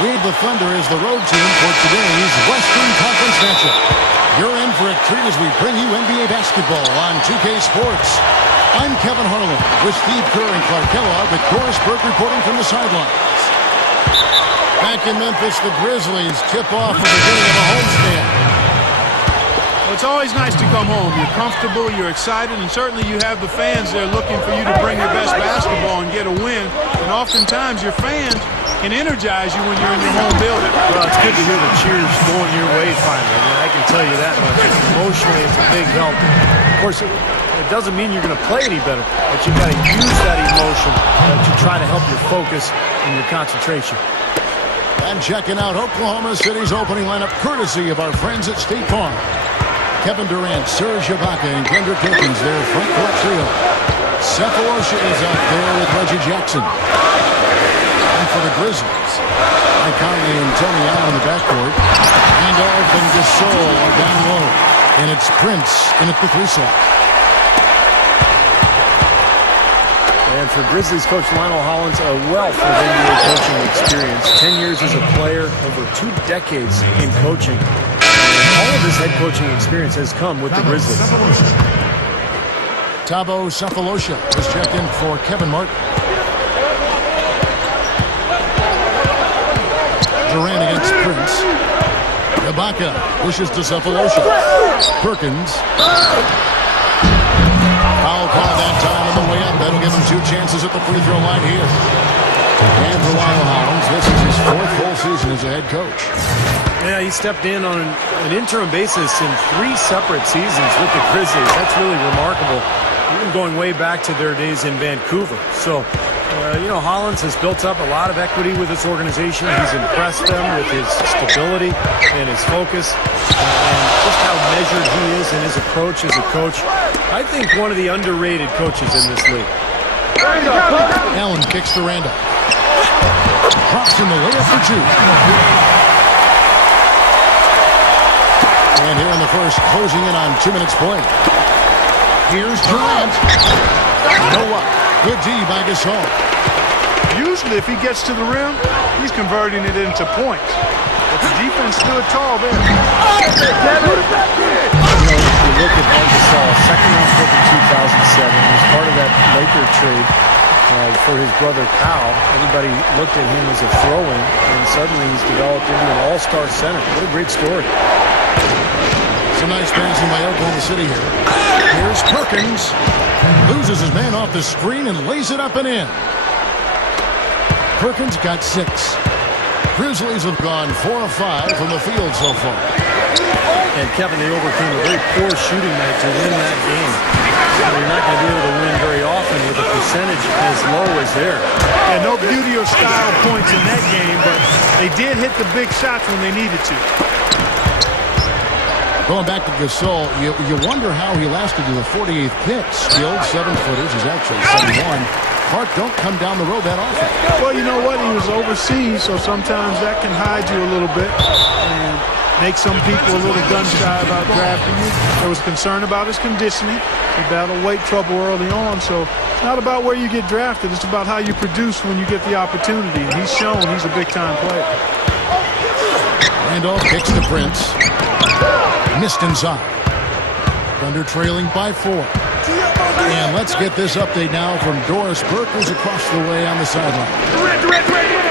Lead the Thunder as the road team for today's Western Conference matchup. You're in for a treat as we bring you NBA basketball on 2K Sports. I'm Kevin Harlan with Steve Kerr and Clark Kellogg with Doris Burke reporting from the sidelines. Back in Memphis, the Grizzlies tip off the beginning of a homestand. Well, it's always nice to come home. You're comfortable, you're excited, and certainly you have the fans there looking for you to bring your best basketball and get a win. And oftentimes your fans can energize you when you're in your home building. Well, it's good to hear the cheers going your way finally. I mean, I can tell you that much. Emotionally, it's a big help. Of course, it doesn't mean you're going to play any better, but you've got to use that emotion to try to help your focus and your concentration. And checking out Oklahoma City's opening lineup courtesy of our friends at State Farm. Kevin Durant, Serge Ibaka, and Kendrick Perkins, their front court trio. Cephalosha is out there with Reggie Jackson. And for the Grizzlies, Mike Conley and Tony Allen in the backcourt. Randolph and Gasol are down low. And it's Prince in at the 3 slot. And for Grizzlies coach Lionel Hollins, a wealth of NBA coaching experience. 10 years as a player, over 2 decades in coaching. All of his head coaching experience has come with the Grizzlies. Thabo Cephalosha was checked in for Kevin Martin. Durant against Prince. Ibaka pushes to Cephalosha. Perkins. Foul call that time on the way up. That'll give him 2 chances at the free throw line here. And for Lionel Hollins, this is his 4th full season as a head coach. Yeah, he stepped in on an interim basis in 3 separate seasons with the Grizzlies. That's really remarkable, even going way back to their days in Vancouver. So, Hollins has built up a lot of equity with this organization. He's impressed them with his stability and his focus and just how measured he is in his approach as a coach. I think one of the underrated coaches in this league. Allen kicks to Randolph. Drops in the layup for 2. And here in the first, closing in on 2 minutes play. Here's Durant. Noah. Good D by Gasol. Usually if he gets to the rim, he's converting it into points. But the defense stood tall there. If you look at Gasol, second-round pick in 2007, he was part of that Laker trade for his brother Kyle. Everybody looked at him as a throw-in, and suddenly he's developed into an all-star center. What a great story. Some nice passing by Oklahoma City here. Here's Perkins. Loses his man off the screen and lays it up and in. Perkins got 6. Grizzlies have gone 4 of 5 from the field so far. And Kevin, they overcame a very poor shooting night to win that game. So you're not going to be able to win very often with a percentage as low as there. And no beauty or style points in that game, but they did hit the big shots when they needed to. Going back to Gasol, you wonder how he lasted to the 48th pick. Skilled 7-footers. He's actually 71. Clark don't come down the road that often. Well, you know what? He was overseas, so sometimes that can hide you a little bit and make some people a little gun-shy about drafting you. There was concern about his conditioning. He battled weight trouble early on, so it's not about where you get drafted. It's about how you produce when you get the opportunity. And he's shown he's a big-time player. Randolph kicks to Prince. Missed inside. Thunder trailing by 4. And let's get this update now from Doris Burke, who's across the way on the sideline.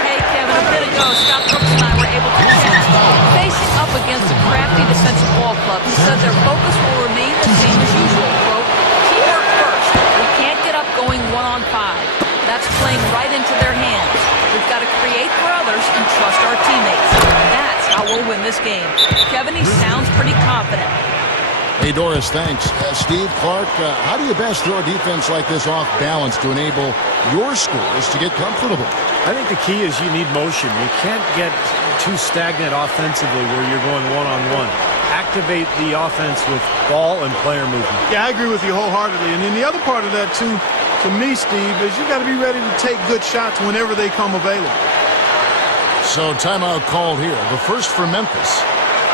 Hey, Kevin, a bit ago, Scott Brooks and I were able to chat. Facing up against a crafty defensive ball club, he said their focus will remain the same as usual. Quote, teamwork first. We can't get up going 1-on-5. That's playing right into their hands. We've got to create for others and trust our teammates. That's how we'll win this game. Kevin, he sounds pretty confident. Hey, Doris, thanks. Steve, Clark, how do you best throw a defense like this off balance to enable your scores to get comfortable? I think the key is you need motion. You can't get too stagnant offensively where you're going one-on-one. Activate the offense with ball and player movement. Yeah, I agree with you wholeheartedly. And then the other part of that, too, to me, Steve, is you got to be ready to take good shots whenever they come available. So timeout called here. The first for Memphis.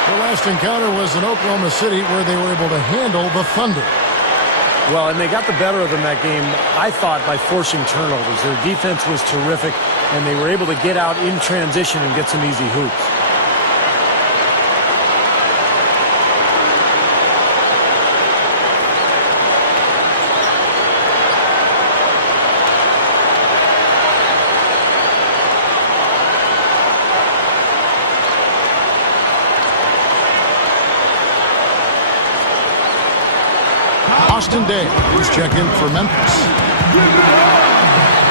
The last encounter was in Oklahoma City where they were able to handle the Thunder. Well, and they got the better of them that game, I thought, by forcing turnovers. Their defense was terrific. and they were able to get out in transition and get some easy hoops. Austin Day, who's checked in for Memphis.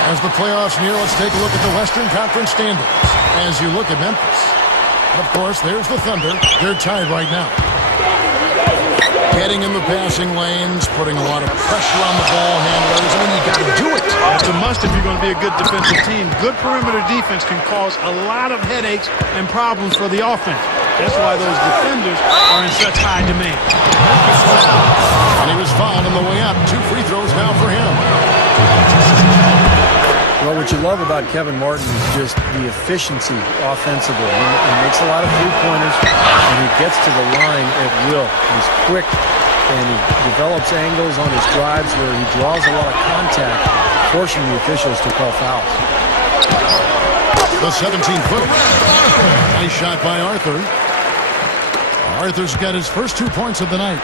As the playoffs near, let's take a look at the Western Conference standings. As you look at Memphis, of course, there's the Thunder. They're tied right now. Getting in the passing lanes, putting a lot of pressure on the ball handlers. I mean, you got to do it. That's a must if you're going to be a good defensive team. Good perimeter defense can cause a lot of headaches and problems for the offense. That's why those defenders are in such high demand. And he was fouled on the way up. 2 free throws now for him. Well, what you love about Kevin Martin is just the efficiency offensively. He makes a lot of three-pointers, and he gets to the line at will. He's quick, and he develops angles on his drives where he draws a lot of contact, forcing the officials to call fouls. The 17-footer. Nice shot by Arthur. Arthur's got his first 2 points of the night.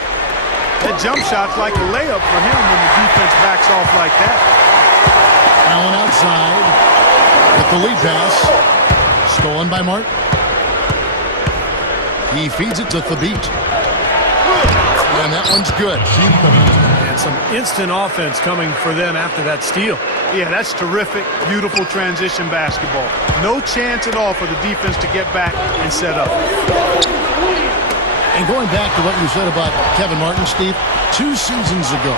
That jump shot's like a layup for him when the defense backs off like that. Allen outside with the lead pass. Stolen by Martin. He feeds it to Thabit. And that one's good. And some instant offense coming for them after that steal. Yeah, that's terrific, beautiful transition basketball. No chance at all for the defense to get back and set up. And going back to what you said about Kevin Martin, Steve, 2 seasons ago,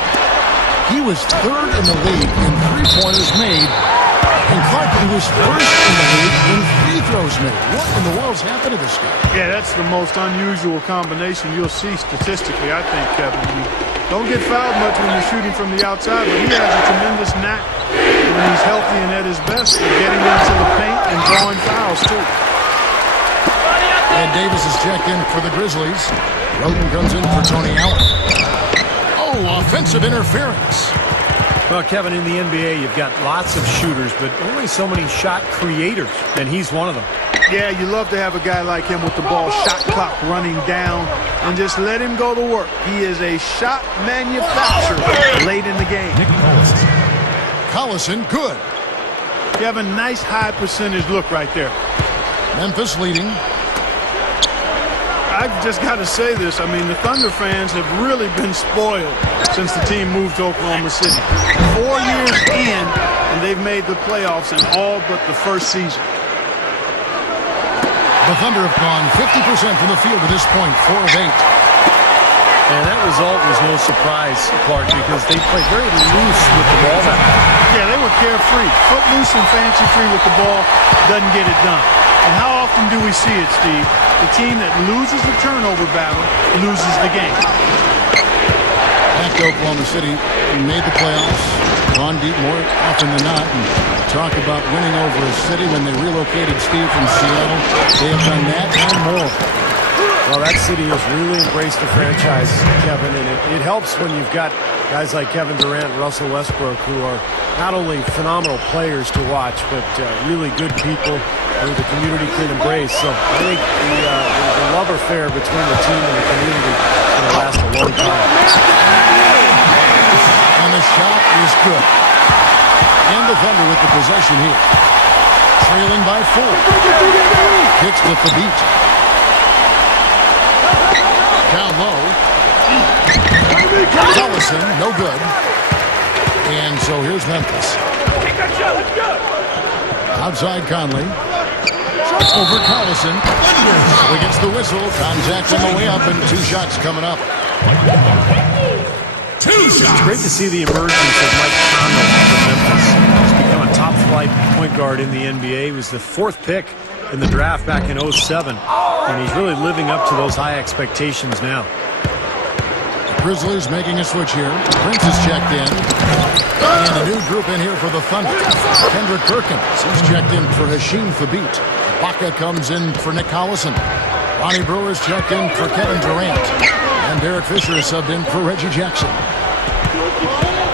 he was 3rd in the league in three-pointers made, and Clark, he was 1st in the league in free throws made. What in the world's happened to this guy? Yeah, that's the most unusual combination you'll see statistically, I think, Kevin. You don't get fouled much when you're shooting from the outside, but he has a tremendous knack when he's healthy and at his best of getting into the paint and drawing fouls, too. And Davis is checked in for the Grizzlies. Roden comes in for Tony Allen. Oh, offensive interference. Well, Kevin, in the NBA, you've got lots of shooters, but only so many shot creators, and he's one of them. Yeah, you love to have a guy like him with the ball shot clock running down and just let him go to work. He is a shot manufacturer late in the game. Collison, good. Kevin, nice high percentage look right there. Memphis leading. I've just got to say this. I mean, the Thunder fans have really been spoiled since the team moved to Oklahoma City. 4 years in, and they've made the playoffs in all but the first season. The Thunder have gone 50% from the field to this point, 4 of 8. And that result was no surprise, Clark, because they played very loose with the ball that night. Yeah, they were carefree. Footloose and fancy-free with the ball doesn't get it done. And how often do we see it, Steve? The team that loses the turnover battle loses the game. Back to Oklahoma City, who made the playoffs, gone deep more often than not, and talk about winning over a city when they relocated Steve from Seattle. They have done that and more. Well, that city has really embraced the franchise, Kevin, and it helps when you've got guys like Kevin Durant and Russell Westbrook who are not only phenomenal players to watch, but really good people who the community can embrace. So I think the love affair between the team and the community is going to last a long time. And the shot is good. And the Thunder with the possession here. Trailing by 4. Kicks to Thabit. Down low. Collison, no good. And so here's Memphis. Outside Conley. Over Collison. So he gets the whistle. Contact on the way up, and 2 shots coming up. 2 shots. It's great to see the emergence of Mike Conley from Memphis. He's become a top-flight point guard in the NBA. He was the 4th pick in the draft back in 2007. And he's really living up to those high expectations now. Grizzlies making a switch here. Prince is checked in. And a new group in here for the Thunder. Kendrick Perkins is checked in for Hasheem Thabit. Baca comes in for Nick Collison. Ronnie Brewer's checked in for Kevin Durant. And Derek Fisher is subbed in for Reggie Jackson.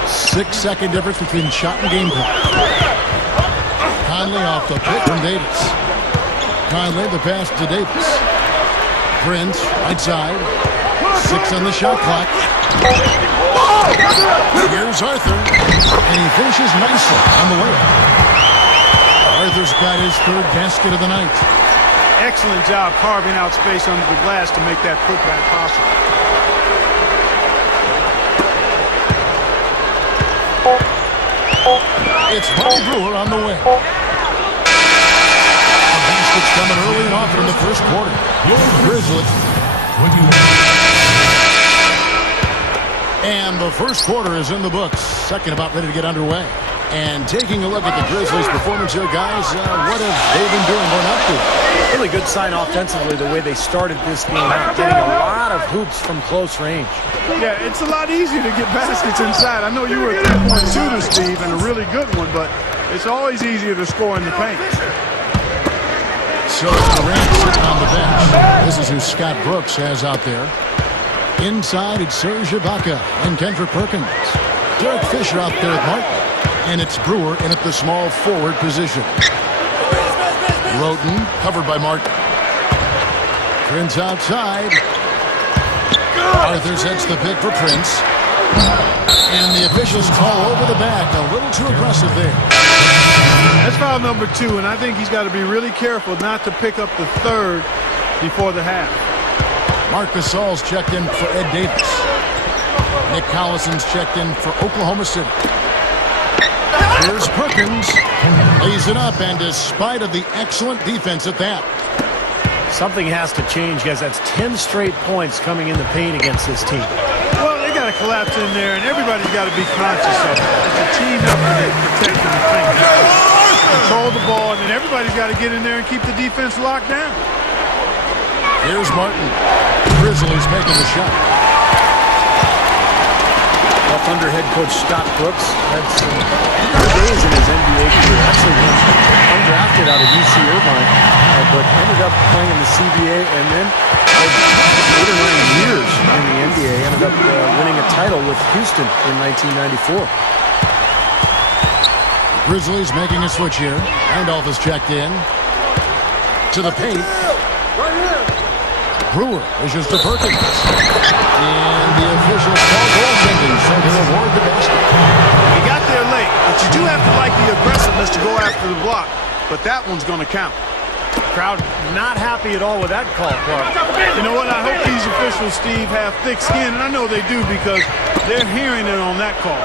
6-second difference between shot and game clock. Conley off the pick from Davis. Conley the pass to Davis. Prince, right side. 6 on the shot clock. Here's Arthur. And he finishes nicely on the way. Arthur's got his 3rd basket of the night. Excellent job carving out space under the glass to make that putback possible. It's Marty Brewer on the way. The basket's coming early and often in the first quarter. Grizzlies. And the first quarter is in the books. Second about ready to get underway. And taking a look at the Grizzlies' performance here, guys, what have they been doing? Going up to? Really good sign offensively the way they started this game out, getting a lot of hoops from close range. Yeah, it's a lot easier to get baskets inside. I know you were a 3-point shooter, Steve, and a really good one, but it's always easier to score in the paint. So Durant sitting on the bench. This is who Scott Brooks has out there. Inside, it's Serge Ibaka and Kendrick Perkins. Derek Fisher out there with Martin. And it's Brewer in at the small forward position. Roten covered by Martin. Prince outside. Arthur sets the pick for Prince. And the officials call over the back. A little too aggressive there. That's foul number 2, and I think he's got to be really careful not to pick up the 3rd before the half. Marc Gasol's checked in for Ed Davis. Nick Collison's checked in for Oklahoma City. Here's Perkins. Lays it up, and despite of the excellent defense at that. Something has to change, guys. That's 10 straight points coming in the paint against this team. Well, they got to collapse in there, and everybody's got to be conscious of it. It's a team effort at protecting the paint. Control the ball, and then everybody's got to get in there and keep the defense locked down. Here's Martin. Grizzlies making the shot. Up under head coach Scott Brooks. That's good days in his NBA career. Actually was undrafted out of UC Irvine, but ended up playing in the CBA and then 8 or 9 years in the NBA. Ended up winning a title with Houston in 1994. Grizzlies making a switch here. Randolph is checked in. To the paint. Brewer issues to Perkins. And the officials call goaltending, so they award the basket. He got there late, but you do have to like the aggressiveness to go after the block. But that one's going to count. Crowd not happy at all with that call, Clark. You know what? I hope these officials, Steve, have thick skin, and I know they do because they're hearing it on that call.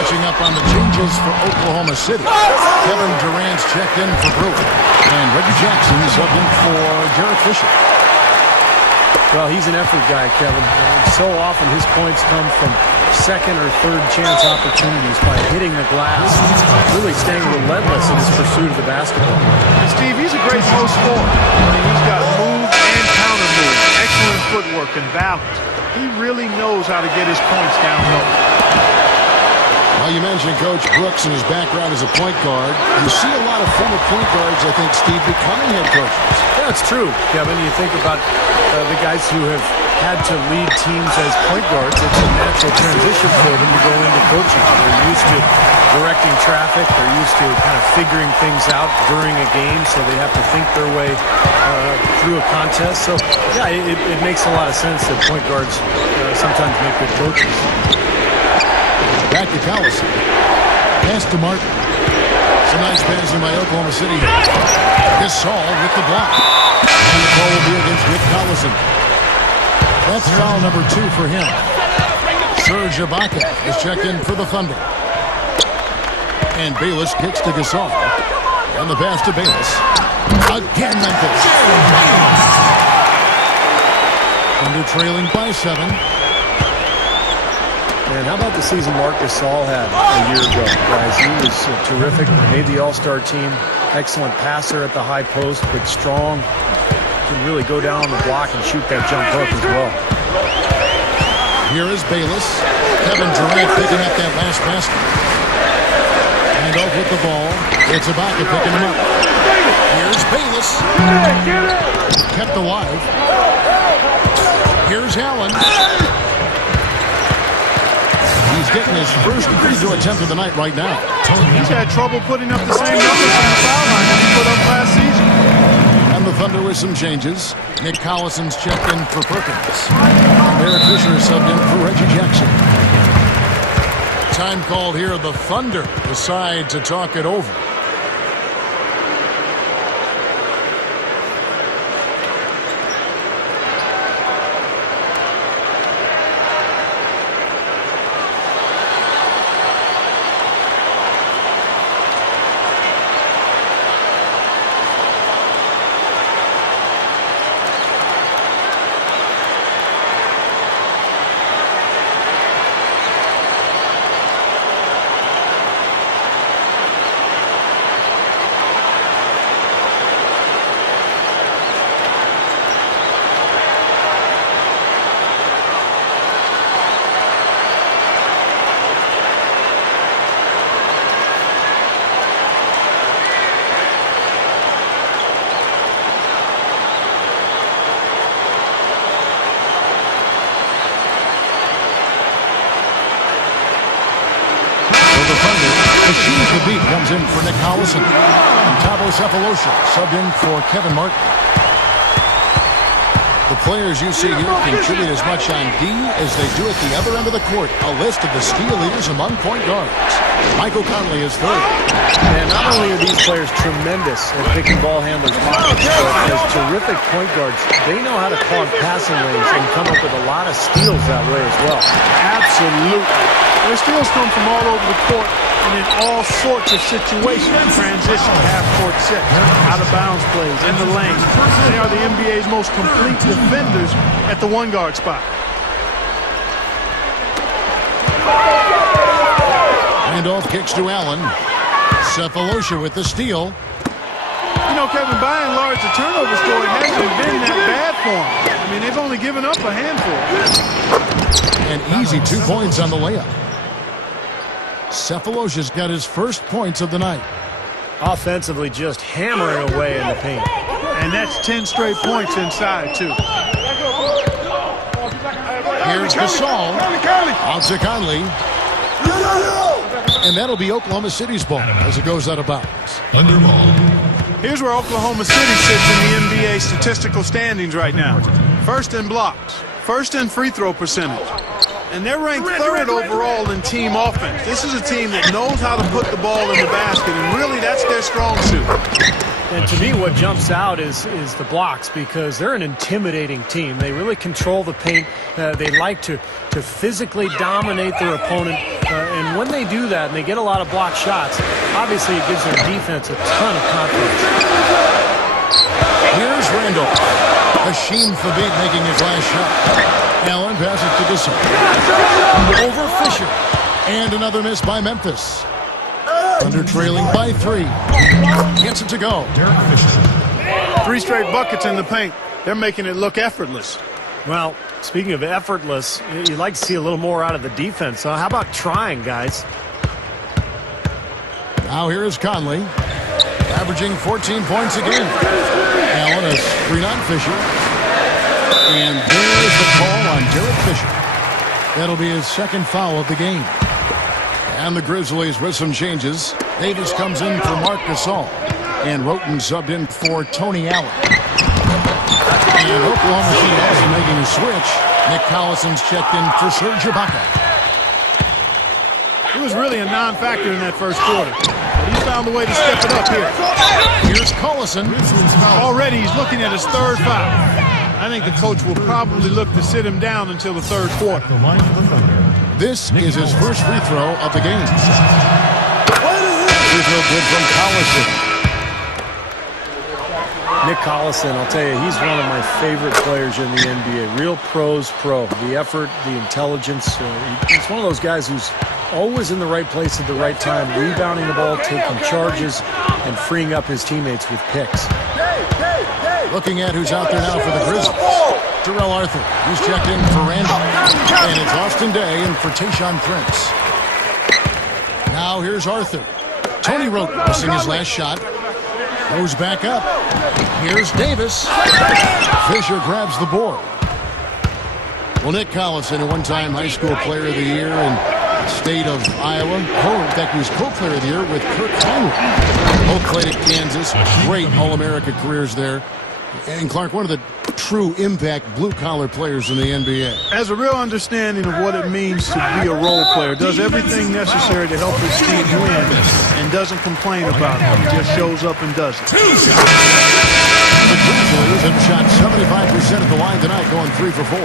Catching up on the changes for Oklahoma City. Kevin Durant's checked in for Brewer. And Reggie Jackson's up in for Derek Fisher. Well, he's an effort guy, Kevin. So often his points come from second or third chance opportunities by hitting the glass. Really staying relentless in his pursuit of the basketball. And Steve, he's a great post scorer. I mean, he's got move and counter move. Excellent footwork and balance. He really knows how to get his points down low. Well, you mentioned Coach Brooks and his background as a point guard. You see a lot of former point guards, I think, Steve, becoming head coaches. Yeah, it's true, Kevin. You think about the guys who have had to lead teams as point guards. It's a natural transition for them to go into coaching. They're used to directing traffic. They're used to kind of figuring things out during a game, so they have to think their way through a contest. So, yeah, it makes a lot of sense that point guards sometimes make good coaches. Back to Collison. Pass to Martin. It's a nice passing by Oklahoma City. Gasol with the block. And the call will be against Nick Collison. That's foul number 2 for him. Serge Ibaka is checked in for the Thunder. And Bayless kicks to Gasol. And the pass to Bayless. Again, Memphis. Thunder trailing by 7. And how about the season Marc Gasol had a year ago, guys? He was terrific, made the All-Star team. Excellent passer at the high post, but strong. Can really go down on the block and shoot that jump hook as well. Here is Bayless. Kevin Durant picking up that last basket. And off with the ball. It's Ibaka picking him up. Here's Bayless. Kept alive. Here's Allen. He's getting his first free throw attempt of the night right now. He's had trouble putting up the same numbers from the foul line that he put up last season. And the Thunder with some changes. Nick Collison's checked in for Perkins. And Derek Fisher is subbed in for Reggie Jackson. Time called here. The Thunder decide to talk it over. The beat comes in for Nick Collison. And Tavo Cephalosha subbed in for Kevin Martin. The players you see here contribute as much on D as they do at the other end of the court. A list of the steal leaders among point guards. Michael Conley is third. And not only are these players tremendous at picking ball handlers' pockets, but as terrific point guards, they know how to clog passing lanes and come up with a lot of steals that way as well. Absolutely. Their steals come from all over the court and in all sorts of situations. Transition, half-court set, out-of-bounds plays, in the lane. They are the NBA's most complete defenders at the one-guard spot. Randolph kicks to Allen. Cephalosha with the steal. You know, Kevin, by and large, the turnover story hasn't been that bad for them. I mean, they've only given up a handful. An easy 2 points on the layup. Cephalosha's got his first points of the night. Offensively, just hammering away in the paint. And that's 10 straight points inside, too. Here's Gasol. Out to Conley. And that'll be Oklahoma City's ball as it goes out of bounds. Under ball. Here's where Oklahoma City sits in the NBA statistical standings right now. First in blocks, first in free throw percentage. And they're ranked third overall in team offense. This is a team that knows how to put the ball in the basket, and really that's their strong suit. And to me, what jumps out is the blocks, because they're an intimidating team. They really control the paint. They like to physically dominate their opponent. And when they do that and they get a lot of block shots, obviously it gives their defense a ton of confidence. Here's Randolph. Hasheem Thabeet making his last shot. Allen passes to Gasol. Over Fisher. And another miss by Memphis. Under trailing by 3. Gets it to go. Derek Fisher. 3 straight buckets in the paint. They're making it look effortless. Well, speaking of effortless, you'd like to see a little more out of the defense. So how about trying, guys? Now here is Conley. Averaging 14 points a game. Allen is screen on Fisher. And there's the call on Derek Fisher. That'll be his second foul of the game. And the Grizzlies with some changes. Davis comes in for Marc Gasol. And Roten subbed in for Tony Allen. And Oklahoma City also making a switch. Nick Collison's checked in for Serge Ibaka. It was really a non-factor in that first quarter. But he found a way to step it up here. Here's Collison. Already he's looking at his third foul. I think the coach will probably look to sit him down until the third quarter. The line for the Thunder. This is his first free throw of the game. Free throw good from Collison. Nick Collison, I'll tell you, he's one of my favorite players in the NBA. Real pro's pro. The effort, the intelligence. He's one of those guys who's always in the right place at the right time, rebounding the ball, taking charges, and freeing up his teammates with picks. Looking at who's out there now for the Grizzlies. Darrell Arthur, who's checked in for Randall. And it's Austin Day in for Tayshaun Prince. Now here's Arthur. Tony Roten missing his last shot. Goes back up. Here's Davis. Fisher grabs the board. Well, Nick Collison, a one-time high school player of the year, and State of Iowa. In fact, he was co-player of the year with Kirk Heinrich. Both played at Kansas. Great All-America careers there. And Clark, one of the true impact blue-collar players in the NBA. Has a real understanding of what it means to be a role player. Does everything necessary to help his team win and doesn't complain about it. He just shows up and does it. The Grizzlies have shot 75% at the line tonight, going 3 for 4.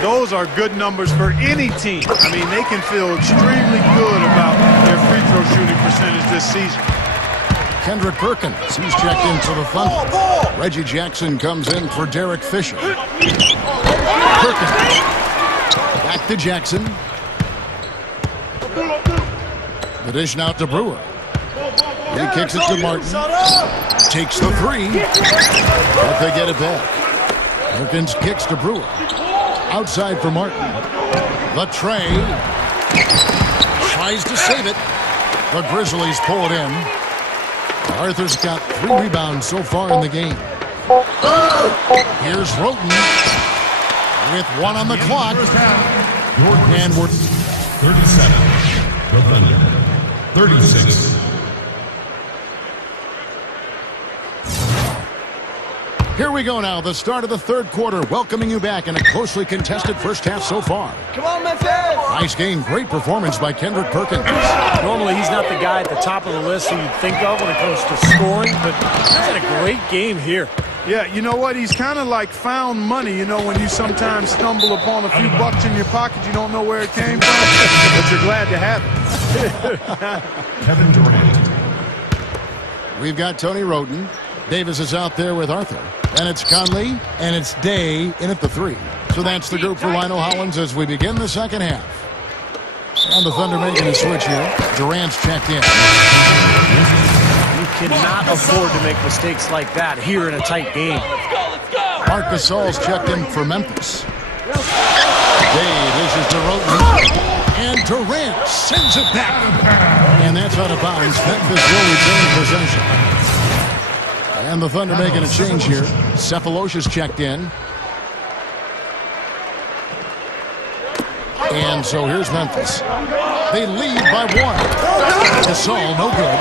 Those are good numbers for any team. I mean, they can feel extremely good about their free throw shooting percentage this season. Kendrick Perkins, he's checked in for the Thunder. Reggie Jackson comes in for Derek Fisher. Perkins. Back to Jackson. The dish now to Brewer. He kicks it to Martin. Takes the three. But they get it back. Perkins kicks to Brewer. Outside for Martin. The tray. Tries to save it. The Grizzlies pull it in. Arthur's got 3 rebounds so far in the game. Here's Roten with 1 on the clock. And we're 37. The Thunder. 36. Here we go now, the start of the third quarter, welcoming you back in a closely contested first half so far. Come on, Memphis! Nice game, great performance by Kendrick Perkins. Normally, he's not the guy at the top of the list who you'd think of when it comes to scoring, but he's had a great game here. Yeah, you know what? He's kind of like found money, you know, when you sometimes stumble upon a few bucks in your pocket, you don't know where it came from, but you're glad to have it. Kevin Durant. We've got Tony Roten. Davis is out there with Arthur. And it's Conley, and it's Day in at the 3. So that's the group for Lionel Hollins as we begin the second half. And the Thunder making a switch here. Durant's checked in. You cannot afford to make mistakes like that here in a tight game. Marc Gasol's checked in for Memphis. Day dishes to Roten. And Durant sends it back. And that's out of bounds. Memphis will retain possession. And the Thunder making a change here. Cephalosha's checked in. And so here's Memphis. They lead by 1. Gasol, no good.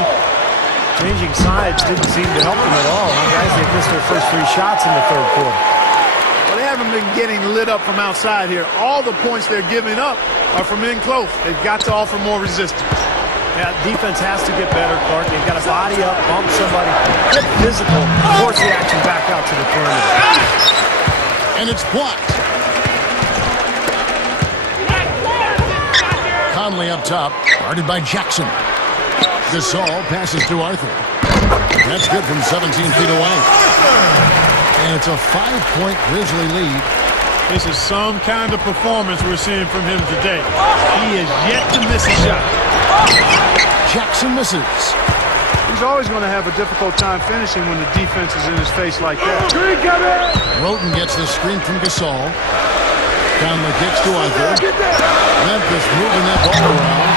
Changing sides didn't seem to help them at all. Guys, they missed their first 3 shots in the third quarter. Well, they haven't been getting lit up from outside here. All the points they're giving up are from in close. They've got to offer more resistance. Yeah, defense has to get better, Clark. They've got to body up, bump somebody, get physical, force the action back out to the perimeter. And it's blocked. Conley up top, guarded by Jackson. Gasol passes to Arthur. That's good from 17 feet away. And it's a 5-point Grizzly lead. This is some kind of performance we're seeing from him today. He is yet to miss a shot. Jackson misses. He's always going to have a difficult time finishing when the defense is in his face like that. Roten gets the screen from Gasol. Conley kicks to Arthur. Memphis moving that ball around.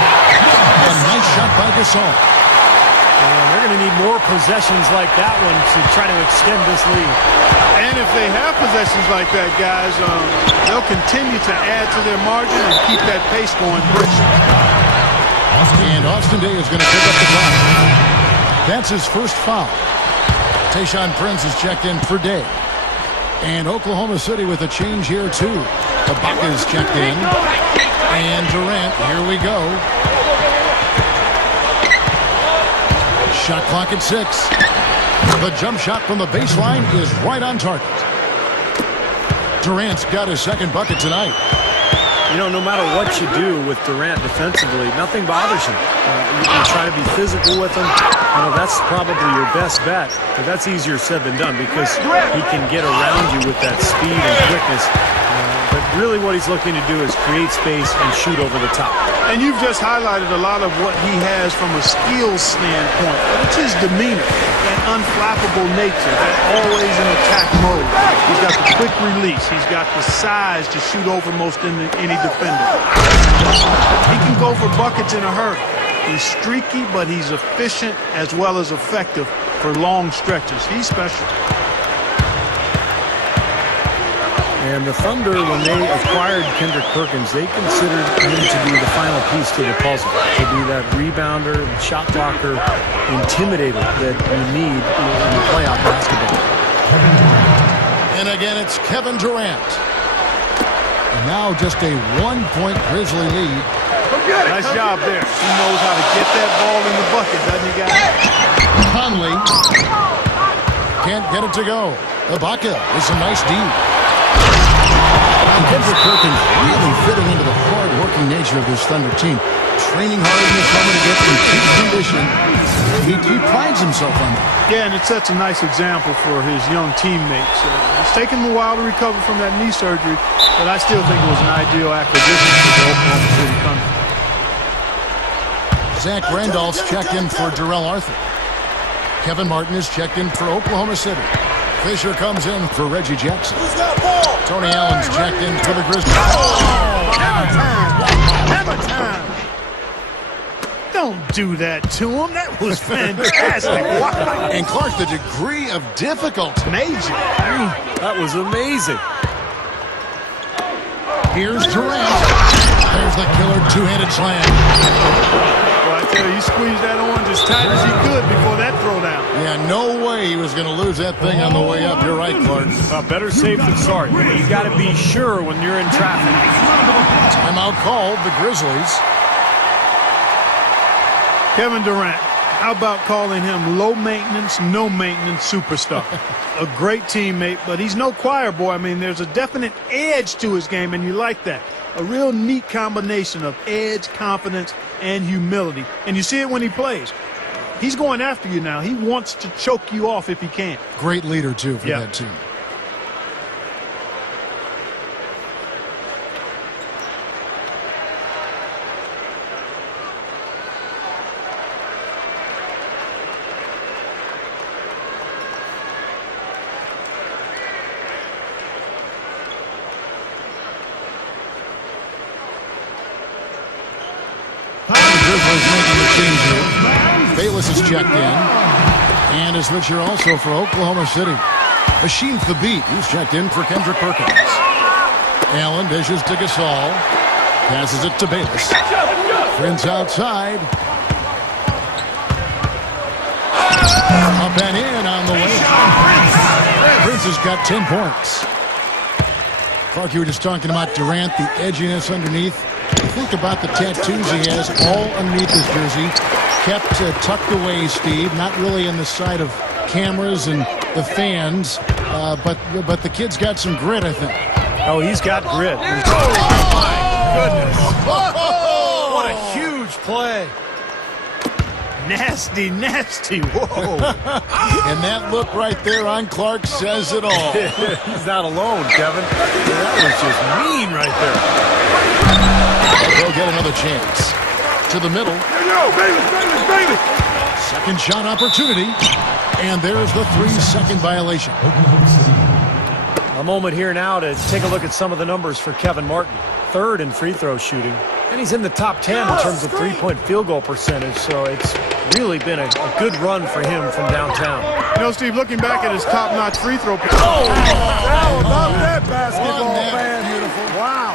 A nice shot by Gasol. And they're going to need more possessions like that one to try to extend this lead. And if they have possessions like that, guys, they'll continue to add to their margin and keep that pace going brisk. And Austin Day is going to pick up the foul. That's his first foul. Tayshaun Prince is checked in for Day. And Oklahoma City with a change here, too. Ibaka's checked in. And Durant, here we go. Shot clock at 6. The jump shot from the baseline is right on target. Durant's got his second bucket tonight. You know, no matter what you do with Durant defensively, nothing bothers him. You can try to be physical with him. You know, that's probably your best bet. But that's easier said than done because he can get around you with that speed and quickness. But really what he's looking to do is create space and shoot over the top. And you've just highlighted a lot of what he has from a skills standpoint. It's his demeanor, that unflappable nature, that always in attack mode. He's got the quick release. He's got the size to shoot over most any defender. He can go for buckets in a hurry. He's streaky, but he's efficient as well as effective for long stretches. He's special. And the Thunder, when they acquired Kendrick Perkins, they considered him to be the final piece to the puzzle, to be that rebounder, shot blocker, intimidator that you need in playoff basketball. And again, it's Kevin Durant. And now just a 1-point Grizzly lead. Nice job there. He knows how to get that ball in the bucket, doesn't he, guys? Conley can't get it to go. Ibaka is a nice D. And Kendrick Perkins really fitting into the hard-working nature of this Thunder team. Training hard in the summer to get in peak condition. He prides himself on that. Yeah, and it sets a nice example for his young teammates. It's taken him a while to recover from that knee surgery, but I still think it was an ideal acquisition for the Oklahoma City Thunder. Zach Randolph's checked in for Darrell Arthur. Kevin Martin is checked in for Oklahoma City. Fisher comes in for Reggie Jackson. Tony Allen's checked in for the Grizzlies. Hammer time! Don't do that to him. That was fantastic. Wow. And Clark, the degree of difficulty. Major. That was amazing. Here's Durant. There's the killer two-handed slam. Well, I tell you, he squeezed that orange as tight as he could before that throwdown. Yeah, no way he was going to lose that thing on the way up. You're right, Clark. Better safe than sorry. You got to be sure when you're in traffic. Timeout called, the Grizzlies. Kevin Durant, how about calling him low-maintenance, no-maintenance superstar? A great teammate, but he's no choir boy. I mean, there's a definite edge to his game, and you like that. A real neat combination of edge, confidence, and humility. And you see it when he plays. He's going after you now. He wants to choke you off if he can. Great leader, too, for that team. Grizzlies making the change here. Bayless is checked in. And a switcher also for Oklahoma City. Hashim Thabit, who's checked in for Kendrick Perkins. Allen dishes to Gasol. Passes it to Bayless. Prince outside. Up and in on the way. Prince has got 10 points. Clark, you were just talking about Durant, the edginess underneath. Think about the tattoos he has all underneath his jersey. Kept tucked away, Steve. Not really in the sight of cameras and the fans. But the kid's got some grit, I think. Oh, he's got grit. Oh, my goodness. What a huge play. Nasty, nasty. Whoa. And that look right there on Clark says it all. He's not alone, Kevin. That was just mean right there. They'll get another chance. To the middle. Baby. Second shot opportunity. And there's the 3-second violation. A moment here now to take a look at some of the numbers for Kevin Martin. Third in free throw shooting. And he's in the top 10 in terms of three-point field goal percentage. So it's really been a good run for him from downtown. You know, Steve, looking back at his top-notch free throw. Oh, love that basketball, man. Beautiful. Wow.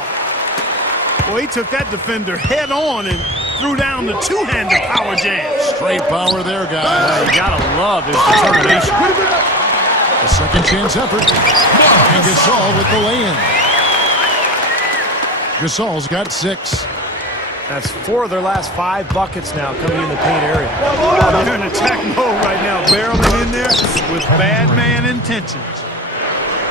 Well, he took that defender head on and threw down the two-handed power jam. Great power there, guys. You gotta love his determination. A second chance effort. And Gasol with the lay-in. Gasol's got 6. That's 4 of their last 5 buckets now coming in the paint area. They're in attack mode right now, barreling in there with bad man intentions.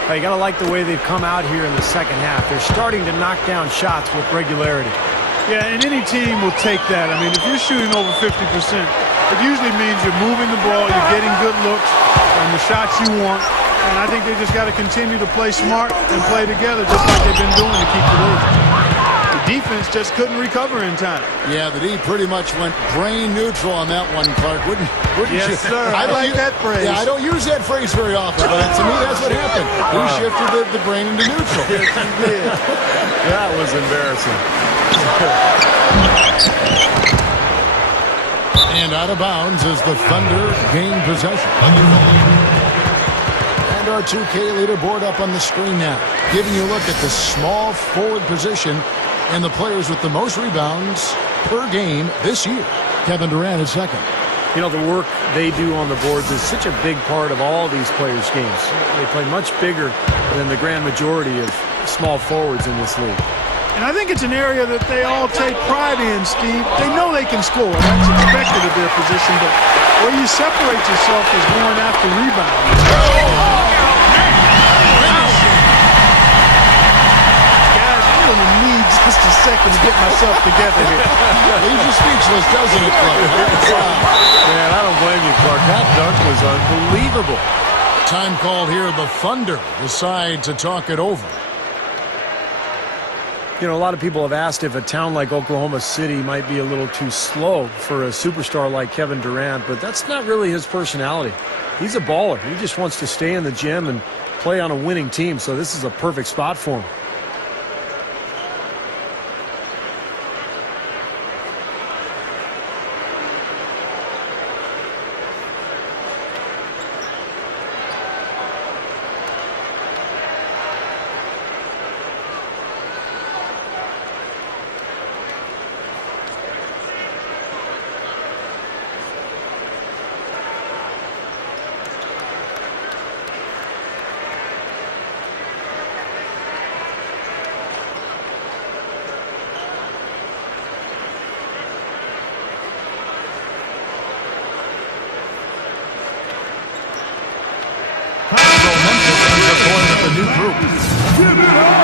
You gotta like the way they've come out here in the second half. They're starting to knock down shots with regularity. Yeah, and any team will take that. I mean, if you're shooting over 50%, it usually means you're moving the ball, you're getting good looks, and the shots you want. And I think they just got to continue to play smart and play together just like they've been doing to keep the lead. The defense just couldn't recover in time. Yeah, the D pretty much went brain neutral on that one, Clark. Wouldn't Yes, you? sir. I like that phrase. Yeah, I don't use that phrase very often, but to me, that's what happened. We shifted the brain into neutral. That was embarrassing. And out of bounds as the Thunder gain possession. And our 2K leaderboard up on the screen now, giving you a look at the small forward position and the players with the most rebounds per game this year. Kevin Durant is second. You know, the work they do on the boards is such a big part of all these players' games. They play much bigger than the grand majority of small forwards in this league. And I think it's an area that they all take pride in, Steve. They know they can score. That's expected of their position, but where you separate yourself is going after rebounds. I'm going to need just a second to get myself together here. Leaves you speechless, doesn't it, Clark? Man, I don't blame you, Clark. That dunk was unbelievable. Time called here. The Thunder decide to talk it over. You know, a lot of people have asked if a town like Oklahoma City might be a little too slow for a superstar like Kevin Durant, but that's not really his personality. He's a baller. He just wants to stay in the gym and play on a winning team, so this is a perfect spot for him.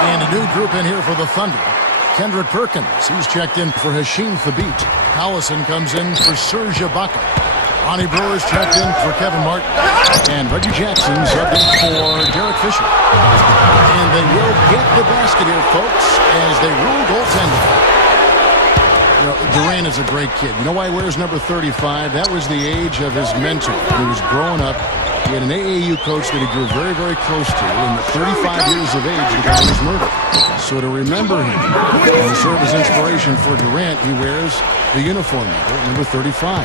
And a new group in here for the Thunder. Kendrick Perkins, he's checked in for Hashim Thabit. Collison comes in for Serge Ibaka. Ronnie Brewer's checked in for Kevin Martin. And Reggie Jackson's up in for Derek Fisher. And they will get the basket here, folks, as they rule goaltending. You know, Durant is a great kid. You know why he wears number 35? That was the age of his mentor. He was growing up. He had an AAU coach that he grew very, very close to. And at 35 years of age, the guy was murdered. So to remember him and to serve as inspiration for Durant, he wears the uniform number 35.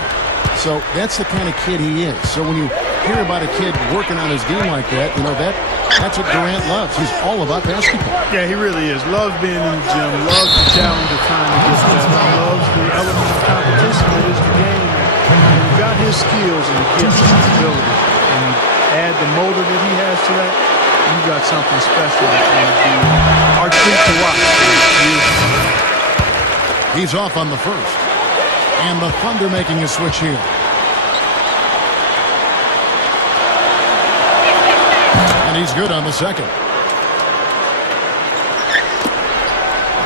So that's the kind of kid he is. So when you hear about a kid working on his game like that, you know, that's what Durant loves. He's all about basketball. Yeah, he really is. Loves being in the gym. Loves the challenge of trying to get better. Loves the element of competition that is the game. And you've got his skills and gifts and his ability. And you add the motor that he has to that, you got something special that's going to be our treat to watch. He's off on the first. And the Thunder making a switch here. And he's good on the second.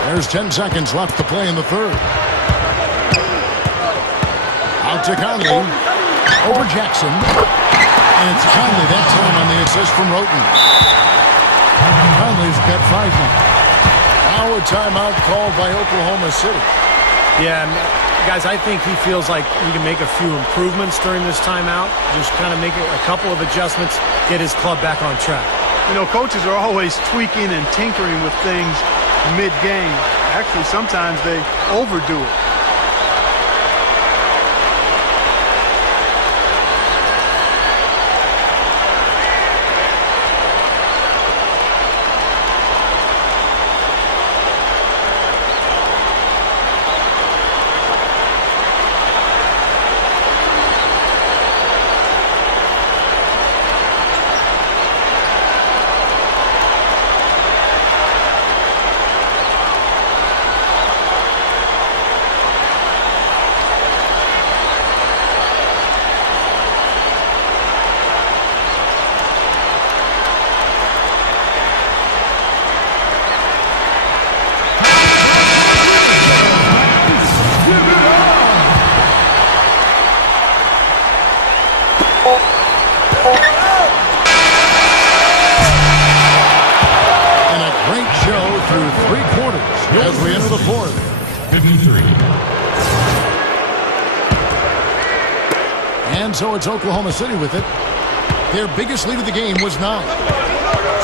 There's 10 seconds left to play in the third. Out to Conley. Over Jackson. And it's Conley that time on the assist from Roten. Conley's got 5 now. Now a timeout called by Oklahoma City. Yeah, guys, I think he feels like he can make a few improvements during this timeout. Just kind of make a couple of adjustments, get his club back on track. You know, coaches are always tweaking and tinkering with things mid-game. Actually, sometimes they overdo it. As we enter the fourth. 53. And so it's Oklahoma City with it. Their biggest lead of the game was 9.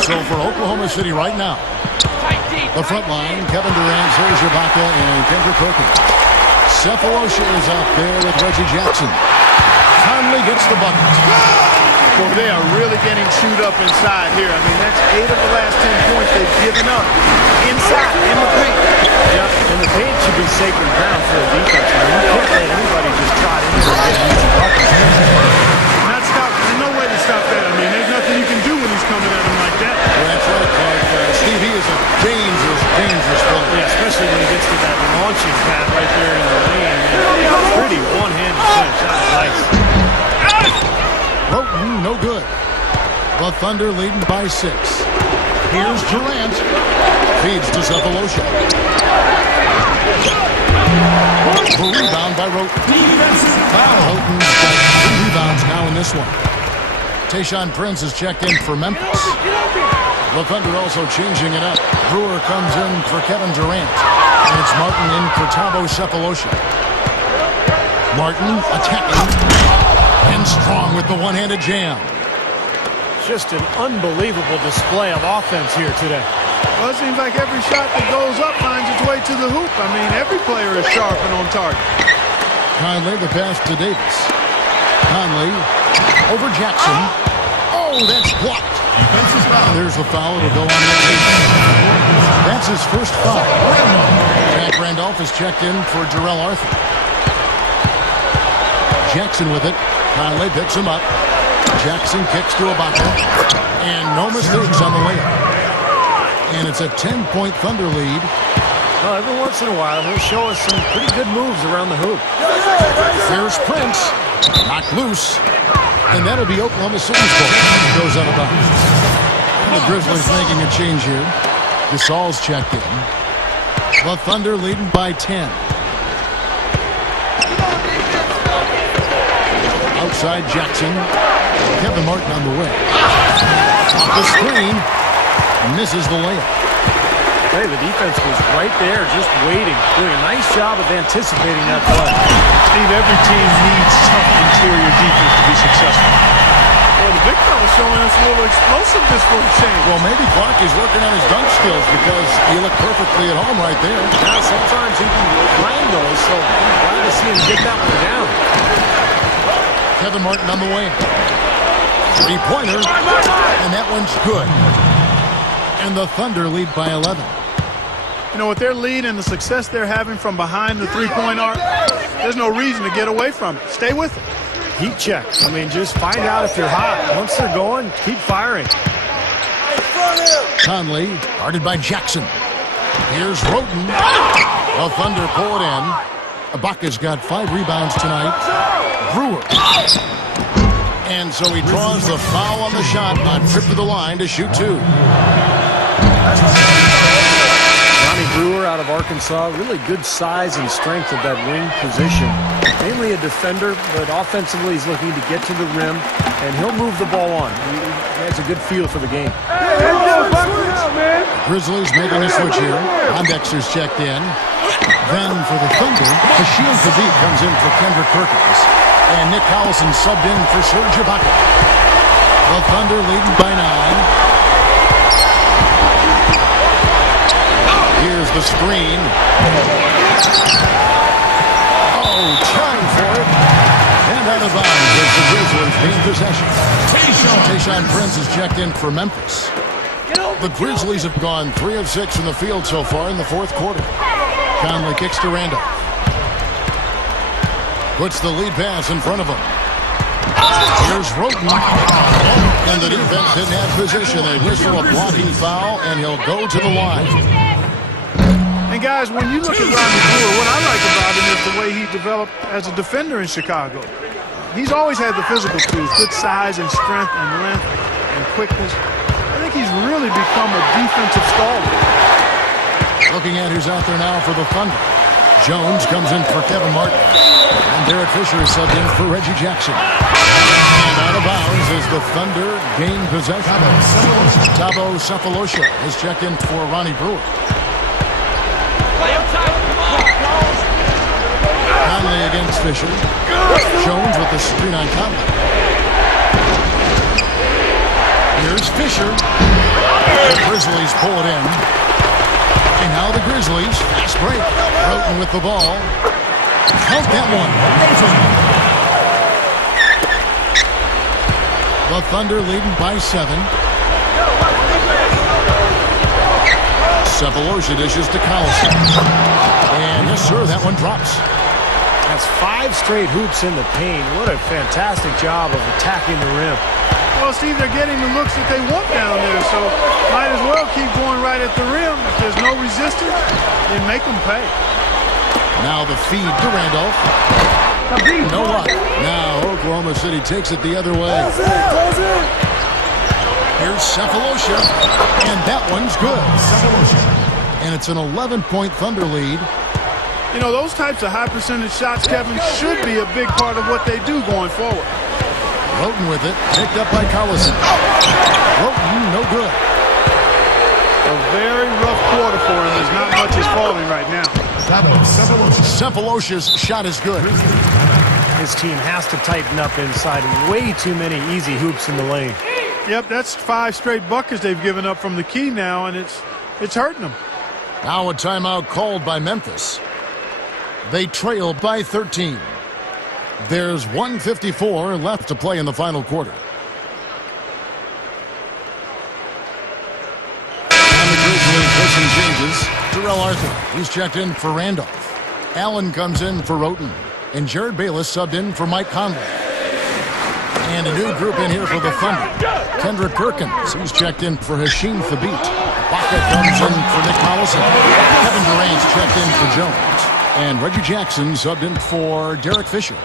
So for Oklahoma City right now, the front line, Kevin Durant, Serge Ibaka, and Kendrick Perkins. Cephalosha is out there with Reggie Jackson. Conley gets the bucket. Well, they are really getting chewed up inside here. I mean, that's 8 of the last 10 points they've given up inside, in the paint. Yeah, and the paint should be sacred ground for a defense. I mean, you can't let anybody just trot in there and get an easy bucket. Not stop. There's no way to stop that. I mean, there's nothing you can do when he's coming at him like that. Well, that's right, Clark. Steve, he is a dangerous, dangerous player. Yeah, especially when he gets to that launching pad right there in the lane. Pretty one-handed finish. That was nice. Roten, no good. The Thunder leading by 6. Here's Durant. Feeds to Cephalosha. The rebound by Roten. Roten's got 3 rebounds now in this one. Tayshaun Prince is checked in for Memphis. The Thunder also changing it up. Brewer comes in for Kevin Durant. And it's Martin in for Thabo Cephalosha. Martin attacking. And strong with the one-handed jam. Just an unbelievable display of offense here today. Well, it seems like every shot that goes up finds its way to the hoop. I mean, every player is sharp and on target. Conley, the pass to Davis. Conley over Jackson. Oh, that's blocked. There's the foul. It'll go on that. That's his first foul. Jack Randolph is checked in for Darrell Arthur. Jackson with it. Conley picks him up. Jackson kicks to Ibaka. And no mistakes on the layup. And it's a 10-point Thunder lead. Well, every once in a while, he'll show us some pretty good moves around the hoop. Here's Prince. Knocked loose. And that'll be Oklahoma City's ball. Goes out of bounds. And the Grizzlies making a change here. Gasol's checked in. The Thunder leading by 10. Outside Jackson. Kevin Martin on the way. Off the screen. Misses the layup. Hey, the defense was right there, just waiting. Doing a nice job of anticipating that play. Steve, every team needs tough interior defense to be successful. Well, the big fella's showing us a little explosiveness for a change. Well, maybe Clark is working on his dunk skills because he looked perfectly at home right there. Now, sometimes he can find those, so I'm glad to see him get that one down. Kevin Martin on the way. Three-pointer. And that one's good. And the Thunder lead by 11. You know, with their lead and the success they're having from behind the three-point arc, there's no reason to get away from it. Stay with it. Heat check. I mean, just find out if you're hot. Once they're going, keep firing. Conley, guarded by Jackson. Here's Roten. The Thunder pull it in. Ibaka's got 5 rebounds tonight. Brewer. And so he draws the foul on the shot on trip to the line to shoot 2. Brewer out of Arkansas, really good size and strength of that wing position. Mainly a defender, but offensively he's looking to get to the rim, and he'll move the ball on. He has a good feel for the game. Grizzlies making a switch here. Ondexter's checked in. Then for the Thunder, Hasheem Thabeet comes in for Kendrick Perkins. And Nick Collison subbed in for Serge Ibaka. The Thunder leading by 9. Here's the screen. Oh, trying for it. And out of bounds as the Grizzlies gain possession. Tayshaun Prince is checked in for Memphis. The Grizzlies have gone 3 of 6 from the field so far in the 4th quarter. Conley kicks to Randolph. Puts the lead pass in front of him. Here's Roten. And the defense didn't have position. They whistle a blocking foul, and he'll go to the line. And guys, when you look at Ronnie Brewer, what I like about him is the way he developed as a defender in Chicago. He's always had the physical tools, good size and strength and length and quickness. I think he's really become a defensive stalwart. Looking at who's out there now for the Thunder. Jones comes in for Kevin Martin. And Derek Fisher is subbed in for Reggie Jackson. And out of bounds as the Thunder gain possession. Thabo Cephalosha is checked in for Ronnie Brewer. Conley against Fisher. Jones with the screen on Conley. Here's Fisher. The Grizzlies pull it in. And now the Grizzlies, fast break. Roten with the ball. Count that one. The Thunder leading by 7. Cephalosha dishes to Collison. And yes, sir, that one drops. That's 5 straight hoops in the paint. What a fantastic job of attacking the rim. Well, Steve, they're getting the looks that they want down there, so might as well keep going right at the rim. If there's no resistance, then make them pay. Now the feed to Randolph. No luck. Now Oklahoma City takes it the other way. Here's Cephalosha, and that one's good. And it's an 11-point Thunder lead. You know, those types of high-percentage shots, Kevin, should be a big part of what they do going forward. Roten with it, picked up by Collison. Roten, no good. A very rough quarter for him as not much is falling right now. Cephalosha's shot is good. His team has to tighten up inside. Way too many easy hoops in the lane. Yep, that's 5 straight buckets they've given up from the key now, and it's hurting them. Now a timeout called by Memphis. They trail by 13. There's 1:54 left to play in the final quarter. And the Grizzlies with some changes. Darrell Arthur, he's checked in for Randolph. Allen comes in for Roten. And Jared Bayless subbed in for Mike Conley. And a new group in here for the Thunder. Kendrick Perkins, he's checked in for Hashim Thabit. Baca comes in for Nick Collison. Kevin Durant's checked in for Jones. And Reggie Jackson subbed in for Derek Fisher.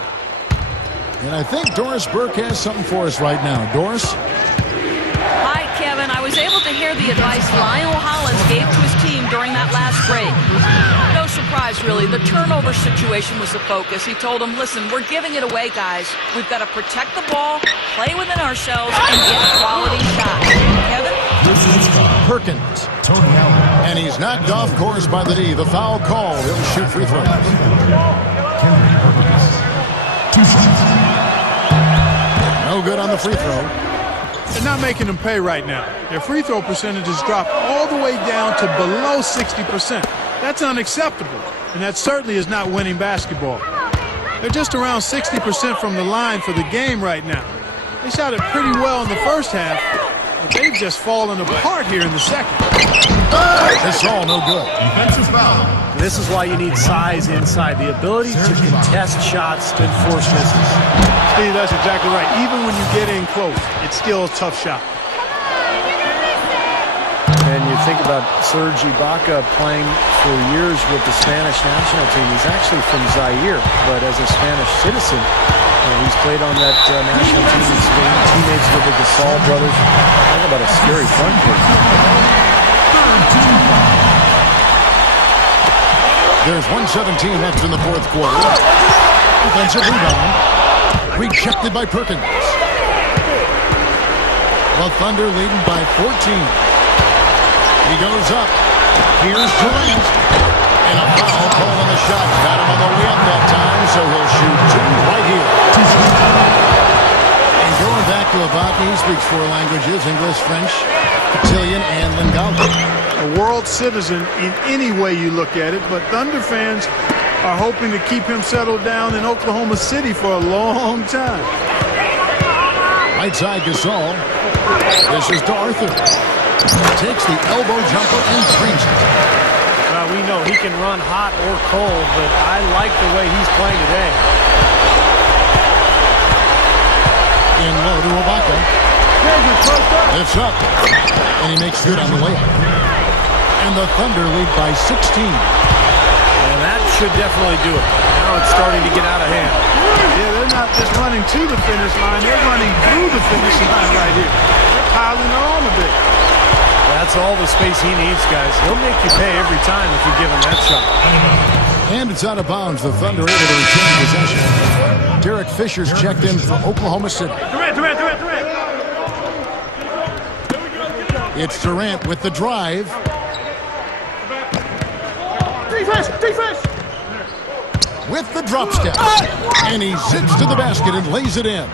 And I think Doris Burke has something for us right now. Doris? Hi, Kevin. I was able to hear the advice Lionel Hollins gave to his team during that last break. No surprise, really. The turnover situation was the focus. He told them, listen, we're giving it away, guys. We've got to protect the ball, play within ourselves, and get quality shots. Kevin? Perkins. And he's knocked off course by the D. The foul call. He'll shoot free throws. No good on the free throw. They're not making them pay right now. Their free throw percentage has dropped all the way down to below 60%. That's unacceptable, and that certainly is not winning basketball. They're just around 60% from the line for the game right now. They shot it pretty well in the first half, but they've just fallen apart here in the second. It's all no good. Defensive foul. This is why you need size inside, the ability to contest shots and force misses. Steve, that's exactly right. Even when you get in close, it's still a tough shot. And you think about Serge Ibaka playing for years with the Spanish national team. He's actually from Zaire, but as a Spanish citizen, he's played on that national team in Spain. Teammates with the Gasol brothers. Talk about a scary front court. There's 1:17 left in the fourth quarter. Defensive rebound. Rejected by Perkins. The Thunder leading by 14. He goes up. Here's Durant. And a foul call on the shot. Got him on the way up that time, so he'll shoot 2 right here. And going back to Ibaka, he speaks 4 languages: English, French, Italian, and Lingala. A world citizen in any way you look at it, but Thunder fans are hoping to keep him settled down in Oklahoma City for a long time. Right side Gasol. This is to Arthur. Takes the elbow jumper and drains it. We know he can run hot or cold, but I like the way he's playing today. In low to Ibaka. Lifts up. And he makes good on the layup. And the Thunder lead by 16. And that should definitely do it. Now it's starting to get out of hand. Yeah, they're not just running to the finish line. They're running through the finish line right here. They're piling on a bit. That's all the space he needs, guys. He'll make you pay every time if you give him that shot. And it's out of bounds. The Thunder able to retain possession. Derek Fisher's checked in for Oklahoma City. Durant. It's Durant with the drive. Defense! With the drop step. And he zips to the basket and lays it in.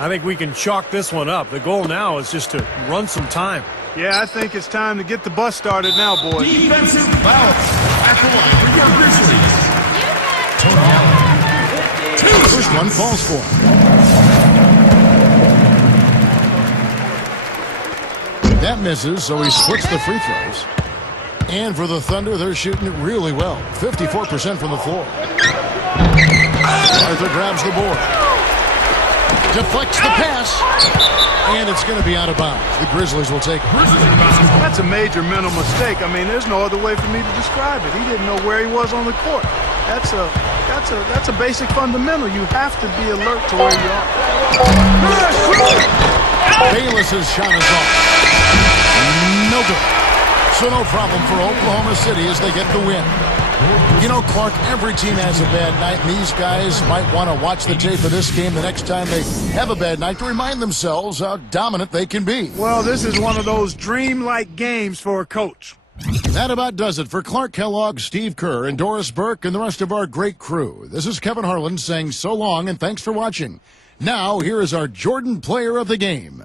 I think we can chalk this one up. The goal now is just to run some time. Yeah, I think it's time to get the bus started now, boys. Defensive foul at the line for your Grizzlies. First one falls for him. That misses, so he splits the free throws. And for the Thunder, they're shooting it really well. 54% from the floor. Arthur grabs the board. Deflects the pass. And it's going to be out of bounds. The Grizzlies will take it. That's a major mental mistake. I mean, there's no other way for me to describe it. He didn't know where he was on the court. That's a basic fundamental. You have to be alert to where you are. Bayless's shot is off. No good. So no problem for Oklahoma City as they get the win. You know, Clark, every team has a bad night, and these guys might want to watch the tape of this game the next time they have a bad night to remind themselves how dominant they can be. Well, this is one of those dreamlike games for a coach. That about does it for Clark Kellogg, Steve Kerr, and Doris Burke, and the rest of our great crew. This is Kevin Harlan saying so long and thanks for watching. Now, here is our Jordan Player of the Game.